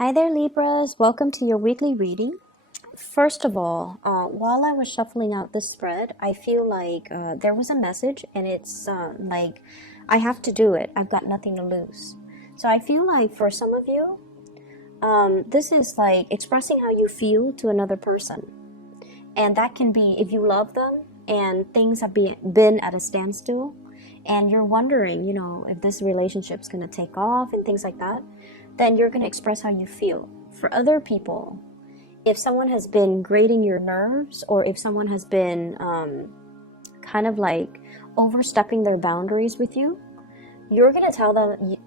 Hi there, Libras. Welcome to your weekly reading. First of all, while I was shuffling out this spread, I feel like there was a message, and it's like I have to do it. I've got nothing to lose. So I feel like for some of you, this is like expressing how you feel to another person. And that can be if you love them and things have been at a standstill and you're wondering, if this relationship's going to take off and things like that, then you're going to express how you feel. For other people, if someone has been grating your nerves or if someone has been kind of like overstepping their boundaries with you, you're going to tell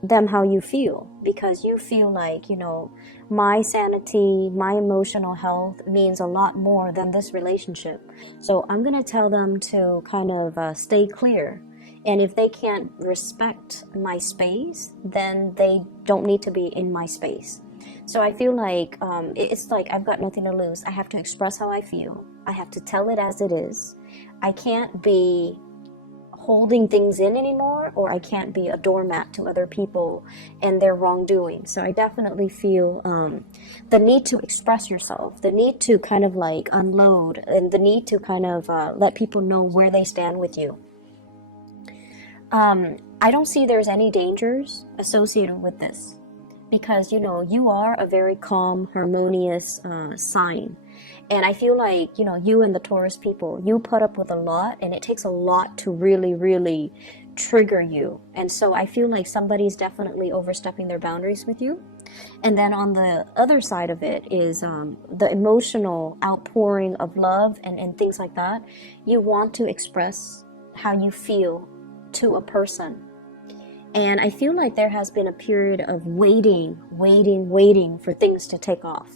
them how you feel, because you feel like, my sanity, my emotional health means a lot more than this relationship. So I'm going to tell them to kind of stay clear. And if they can't respect my space, then they don't need to be in my space. So I feel like it's like I've got nothing to lose. I have to express how I feel. I have to tell it as it is. I can't be holding things in anymore, or I can't be a doormat to other people and their wrongdoing. So I definitely feel the need to express yourself, the need to kind of like unload, and the need to kind of let people know where they stand with you. I don't see there's any dangers associated with this, because you are a very calm, harmonious sign. And I feel like, you and the Taurus people, you put up with a lot, and it takes a lot to really, really trigger you. And so I feel like somebody's definitely overstepping their boundaries with you. And then on the other side of it is the emotional outpouring of love and things like that. You want to express how you feel to a person. And I feel like there has been a period of waiting for things to take off.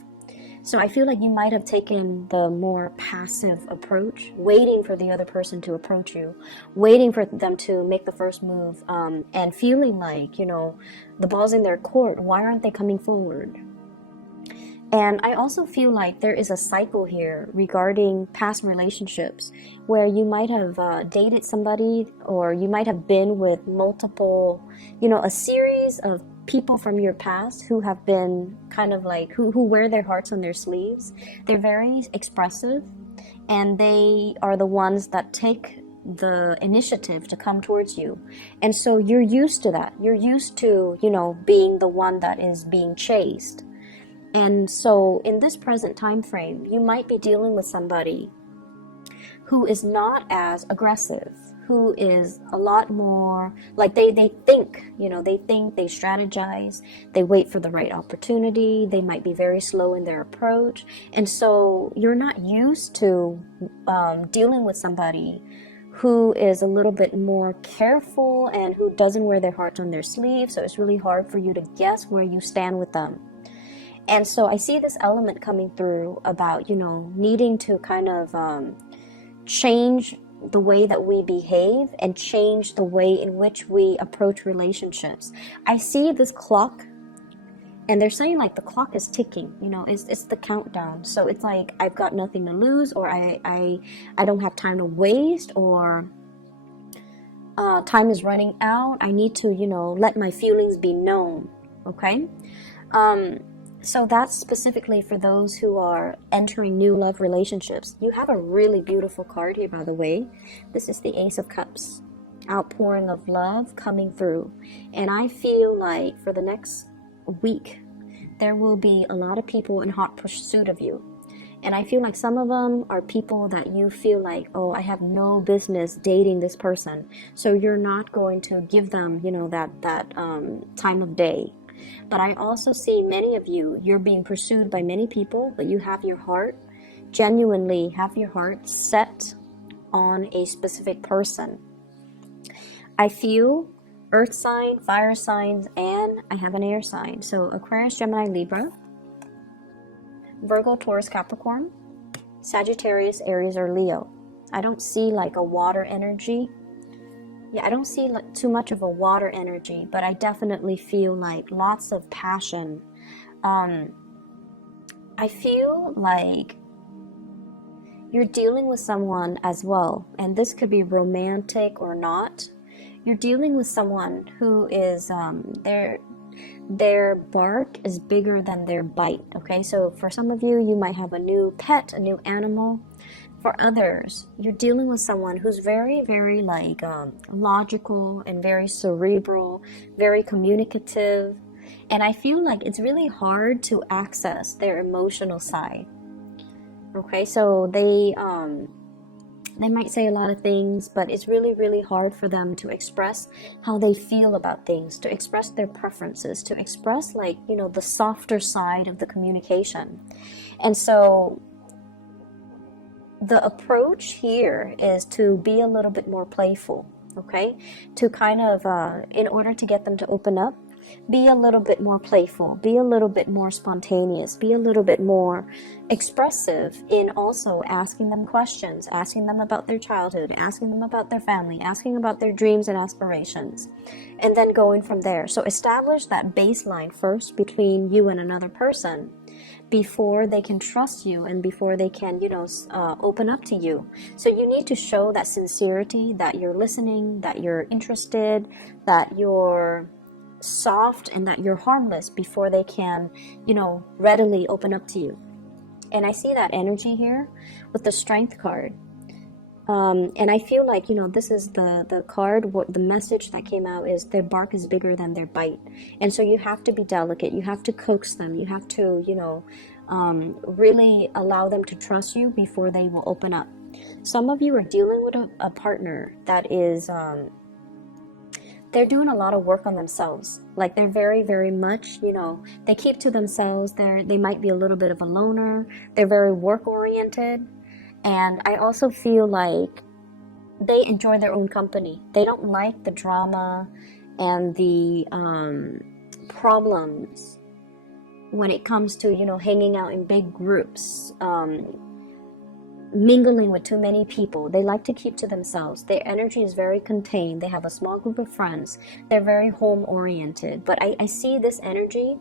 So I feel like you might have taken the more passive approach, waiting for the other person to approach you, waiting for them to make the first move, and feeling like, the ball's in their court. Why aren't they coming forward? And I also feel like there is a cycle here regarding past relationships where you might have dated somebody, or you might have been with multiple, a series of people from your past who have been kind of like, who wear their hearts on their sleeves. They're very expressive, and they are the ones that take the initiative to come towards you. And so you're used to that. You're used to, being the one that is being chased. And so in this present time frame, you might be dealing with somebody who is not as aggressive, who is a lot more like they think, they strategize, they wait for the right opportunity, they might be very slow in their approach. And so you're not used to dealing with somebody who is a little bit more careful and who doesn't wear their heart on their sleeve. So it's really hard for you to guess where you stand with them. And so I see this element coming through about, needing to kind of change the way that we behave and change the way in which we approach relationships. I see this clock, and they're saying like the clock is ticking, it's the countdown. So it's like I've got nothing to lose, or I don't have time to waste, or time is running out. I need to, let my feelings be known. Okay. So that's specifically for those who are entering new love relationships. You have a really beautiful card here, by the way. This is the Ace of Cups, outpouring of love coming through. And I feel like for the next week, there will be a lot of people in hot pursuit of you. And I feel like some of them are people that you feel like, oh, I have no business dating this person. So you're not going to give them, that time of day. But I also see many of you, you're being pursued by many people, but you have your heart, genuinely have your heart set on a specific person. I feel earth sign, fire signs, and I have an air sign. So Aquarius, Gemini, Libra, Virgo, Taurus, Capricorn, Sagittarius, Aries, or Leo. I don't see like a water energy. Yeah, I don't see like too much of a water energy, but I definitely feel like lots of passion. I feel like you're dealing with someone as well, and this could be romantic or not. You're dealing with someone who is, their bark is bigger than their bite. Okay, so for some of you, you might have a new pet, a new animal. For others, you're dealing with someone who's very, very like logical and very cerebral, very communicative. And I feel like it's really hard to access their emotional side. Okay, so they might say a lot of things, but it's really, really hard for them to express how they feel about things, to express their preferences, to express, like, you know, the softer side of the communication. And so the approach here is to be a little bit more playful, okay? To kind of, in order to get them to open up, be a little bit more playful, be a little bit more spontaneous, be a little bit more expressive in also asking them questions, asking them about their childhood, asking them about their family, asking about their dreams and aspirations, and then going from there. So establish that baseline first between you and another person before they can trust you and before they can, you know, open up to you. So you need to show that sincerity, that you're listening, that you're interested, that you're soft, and that you're harmless before they can, you know, readily open up to you. And I see that energy here with the Strength card. And I feel like, you know, this is the card, what the message that came out is their bark is bigger than their bite. And so you have to be delicate, you have to coax them, you have to, you know, really allow them to trust you before they will open up. Some of you are dealing with a partner that is, they're doing a lot of work on themselves. Like they're very, very much, you know, they keep to themselves. They might be a little bit of a loner. They're very work oriented. And I also feel like they enjoy their own company. They don't like the drama and the problems when it comes to, you know, hanging out in big groups, mingling with too many people. They like to keep to themselves. Their energy is very contained. They have a small group of friends. They're very home oriented. But I see this energy,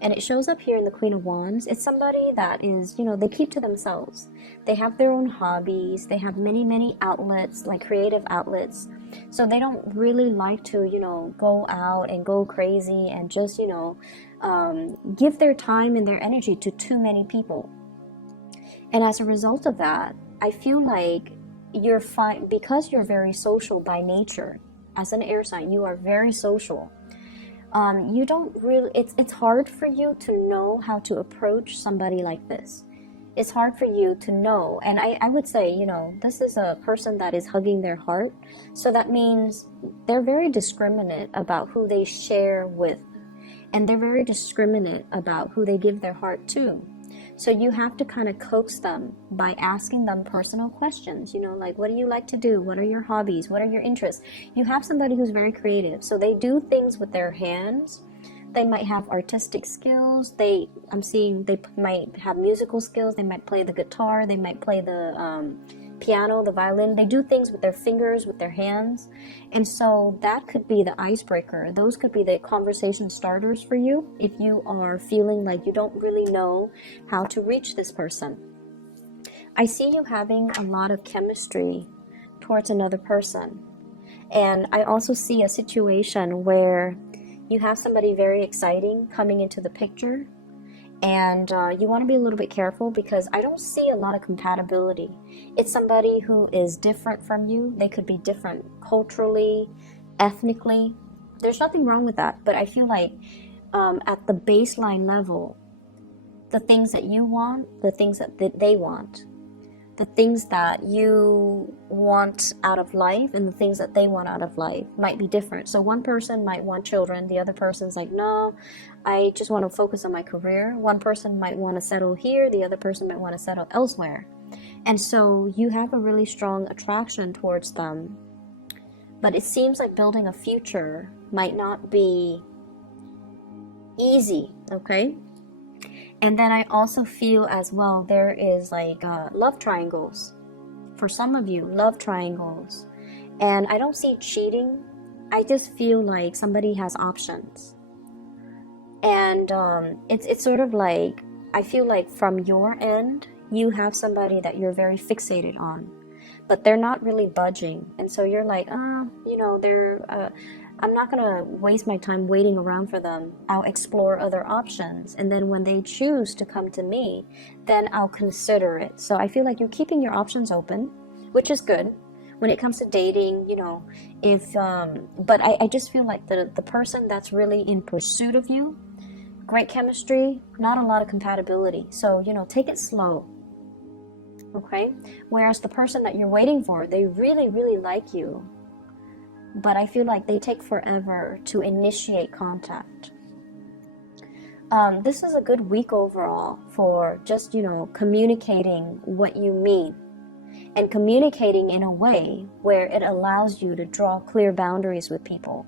and it shows up here in the Queen of Wands. It's somebody that is, you know, they keep to themselves. They have their own hobbies. They have many, many outlets, like creative outlets. So they don't really like to, you know, go out and go crazy and just, you know, give their time and their energy to too many people. And as a result of that, I feel like you're fine because you're very social by nature. As an air sign, you are very social. You don't really, it's hard for you to know how to approach somebody like this. It's hard for you to know. And I would say, you know, this is a person that is hugging their heart. So that means they're very discriminate about who they share with. And they're very discriminate about who they give their heart to. So you have to kind of coax them by asking them personal questions, you know, like, what do you like to do? What are your hobbies? What are your interests? You have somebody who's very creative. So they do things with their hands. They might have artistic skills. I'm seeing they might have musical skills. They might play the guitar. They might play the piano, the violin. They do things with their fingers, with their hands. And so that could be the icebreaker. Those could be the conversation starters for you if you are feeling like you don't really know how to reach this person. I see you having a lot of chemistry towards another person. And I also see a situation where you have somebody very exciting coming into the picture. And you want to be a little bit careful because I don't see a lot of compatibility. It's somebody who is different from you. They could be different culturally, ethnically. There's nothing wrong with that. But I feel like at the baseline level, the things that you want, the things that they want, the things that you want out of life and the things that they want out of life might be different. So one person might want children. The other person's like, no, I just want to focus on my career. One person might want to settle here. The other person might want to settle elsewhere. And so you have a really strong attraction towards them. But it seems like building a future might not be easy, okay? And then I also feel as well there is like love triangles. For some of you, love triangles. And I don't see cheating. I just feel like somebody has options. And it's sort of like, I feel like from your end, you have somebody that you're very fixated on. But they're not really budging. And so you're like, you know, they're I'm not going to waste my time waiting around for them. I'll explore other options. And then when they choose to come to me, then I'll consider it. So I feel like you're keeping your options open, which is good. When it comes to dating, you know, but I just feel like the person that's really in pursuit of you, great chemistry, not a lot of compatibility. So, you know, take it slow. Okay? Whereas the person that you're waiting for, they really, really like you. But I feel like they take forever to initiate contact. This is a good week overall for just, you know, communicating what you mean. And communicating in a way where it allows you to draw clear boundaries with people.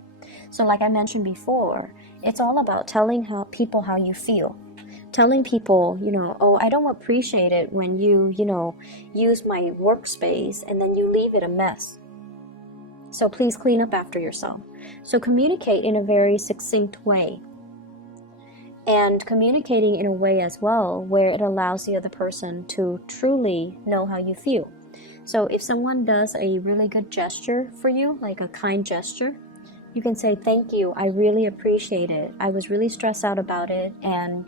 So like I mentioned before, it's all about telling people how you feel. Telling people, you know, oh, I don't appreciate it when you know, use my workspace and then you leave it a mess. So please clean up after yourself. So communicate in a very succinct way. And communicating in a way as well where it allows the other person to truly know how you feel. So if someone does a really good gesture for you, like a kind gesture, you can say, thank you, I really appreciate it. I was really stressed out about it, and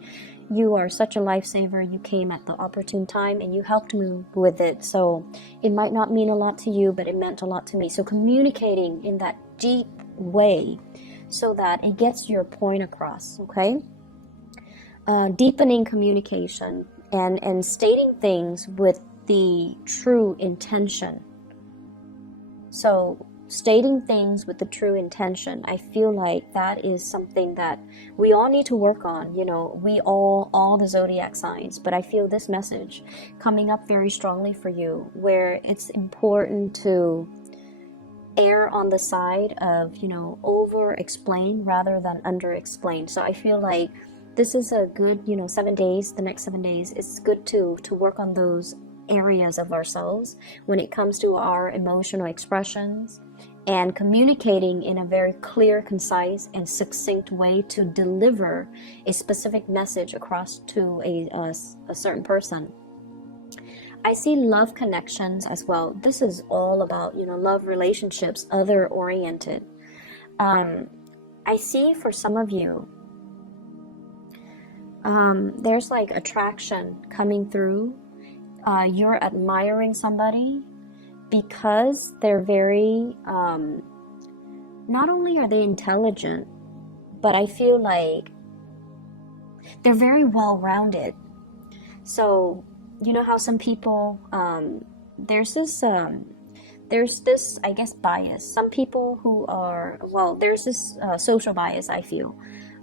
you are such a lifesaver. You came at the opportune time and you helped me with it. So it might not mean a lot to you, but it meant a lot to me. So communicating in that deep way so that it gets your point across, okay? Deepening communication and stating things with the true intention. So stating things with the true intention, I feel like that is something that we all need to work on. You know, we all the zodiac signs, but I feel this message coming up very strongly for you, where it's important to err on the side of, you know, over explain rather than under explain. So I feel like this is a good, you know, 7 days, the next 7 days, it's good to work on those areas of ourselves when it comes to our emotional expressions and communicating in a very clear, concise, and succinct way to deliver a specific message across to a certain person. I see love connections as well. This is all about, you know, love relationships, other oriented. I see for some of you, there's like attraction coming through. You're admiring somebody because they're very, not only are they intelligent, but I feel like they're very well-rounded. So, you know how some people, there's this, I guess, bias. Some people who are, well, there's this social bias, I feel.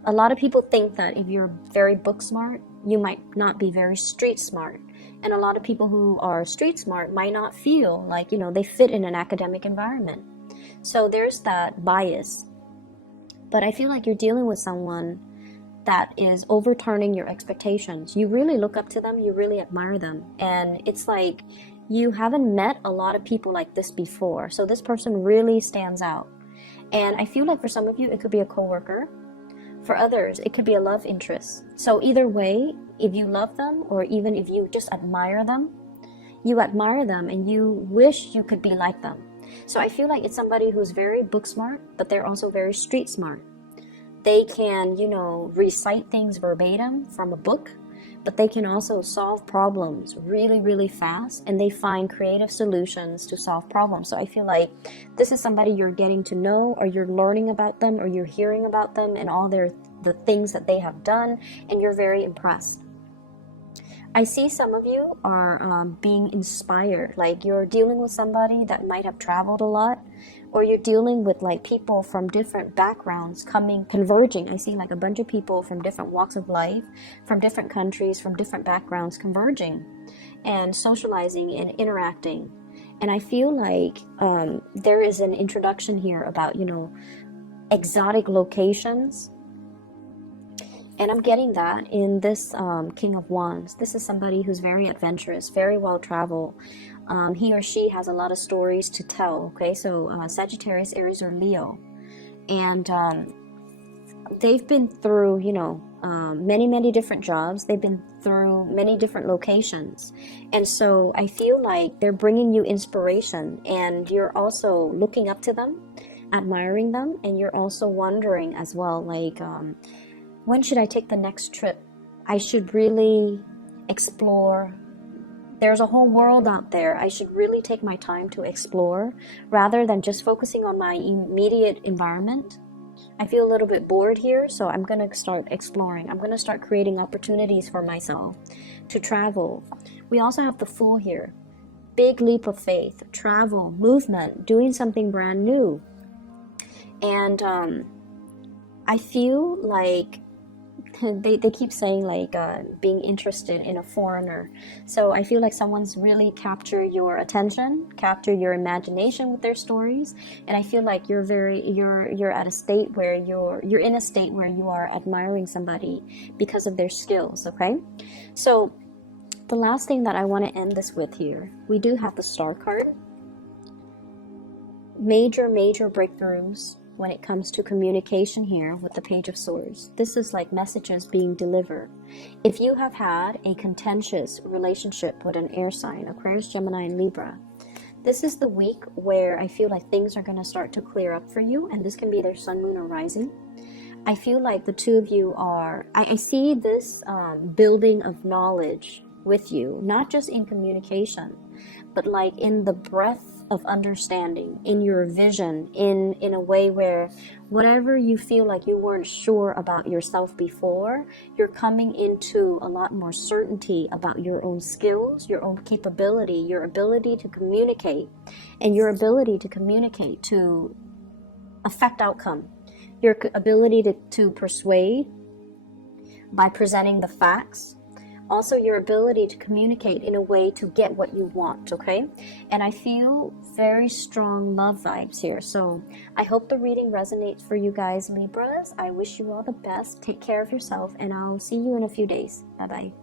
A lot of people think that if you're very book smart, you might not be very street smart. And a lot of people who are street smart might not feel like, you know, they fit in an academic environment. So there's that bias. But I feel like you're dealing with someone that is overturning your expectations. You really look up to them, you really admire them. And it's like you haven't met a lot of people like this before. So this person really stands out. And I feel like for some of you, it could be a coworker. For others, it could be a love interest. So either way, if you love them or even if you just admire them and you wish you could be like them. So I feel like it's somebody who's very book smart, but they're also very street smart. They can, you know, recite things verbatim from a book, but they can also solve problems really, really fast, and they find creative solutions to solve problems. So I feel like this is somebody you're getting to know, or you're learning about them, or you're hearing about them and all the things that they have done, and you're very impressed. I see some of you are being inspired, like you're dealing with somebody that might have traveled a lot, or you're dealing with like people from different backgrounds converging. I see like a bunch of people from different walks of life, from different countries, from different backgrounds converging and socializing and interacting. And I feel like there is an introduction here about, you know, exotic locations. And I'm getting that in this King of Wands. This is somebody who's very adventurous, very well-traveled. He or she has a lot of stories to tell, okay? So Sagittarius, Aries, or Leo. And they've been through, you know, many, many different jobs. They've been through many different locations. And so I feel like they're bringing you inspiration, and you're also looking up to them. admiring them, and you're also wondering as well, like, when should I take the next trip? I should really explore. There's a whole world out there. I should really take my time to explore rather than just focusing on my immediate environment. I feel a little bit bored here, so I'm going to start exploring. I'm going to start creating opportunities for myself to travel. We also have the Fool here. Big leap of faith, travel, movement, doing something brand new. And I feel like they keep saying like being interested in a foreigner. So I feel like someone's really captured your attention, captured your imagination with their stories, and I feel like you're at a state where you're in a state where you are admiring somebody because of their skills. Okay, so the last thing that I want to end this with here, we do have the Star card. Major breakthroughs when it comes to communication here with the Page of Swords. This is like messages being delivered. If you have had a contentious relationship with an air sign, Aquarius, Gemini, and Libra, this is the week where I feel like things are going to start to clear up for you, and this can be their sun, moon, or rising. I feel like the two of you are, I see this building of knowledge with you, not just in communication, but like in the breadth of understanding, in your vision, in a way where whatever you feel like you weren't sure about yourself before, you're coming into a lot more certainty about your own skills, your own capability, your ability to communicate, and your ability to communicate to affect outcome, your ability to persuade by presenting the facts. Also, your ability to communicate in a way to get what you want, okay? And I feel very strong love vibes here. So I hope the reading resonates for you guys, Libras. I wish you all the best. Take care of yourself, and I'll see you in a few days. Bye-bye.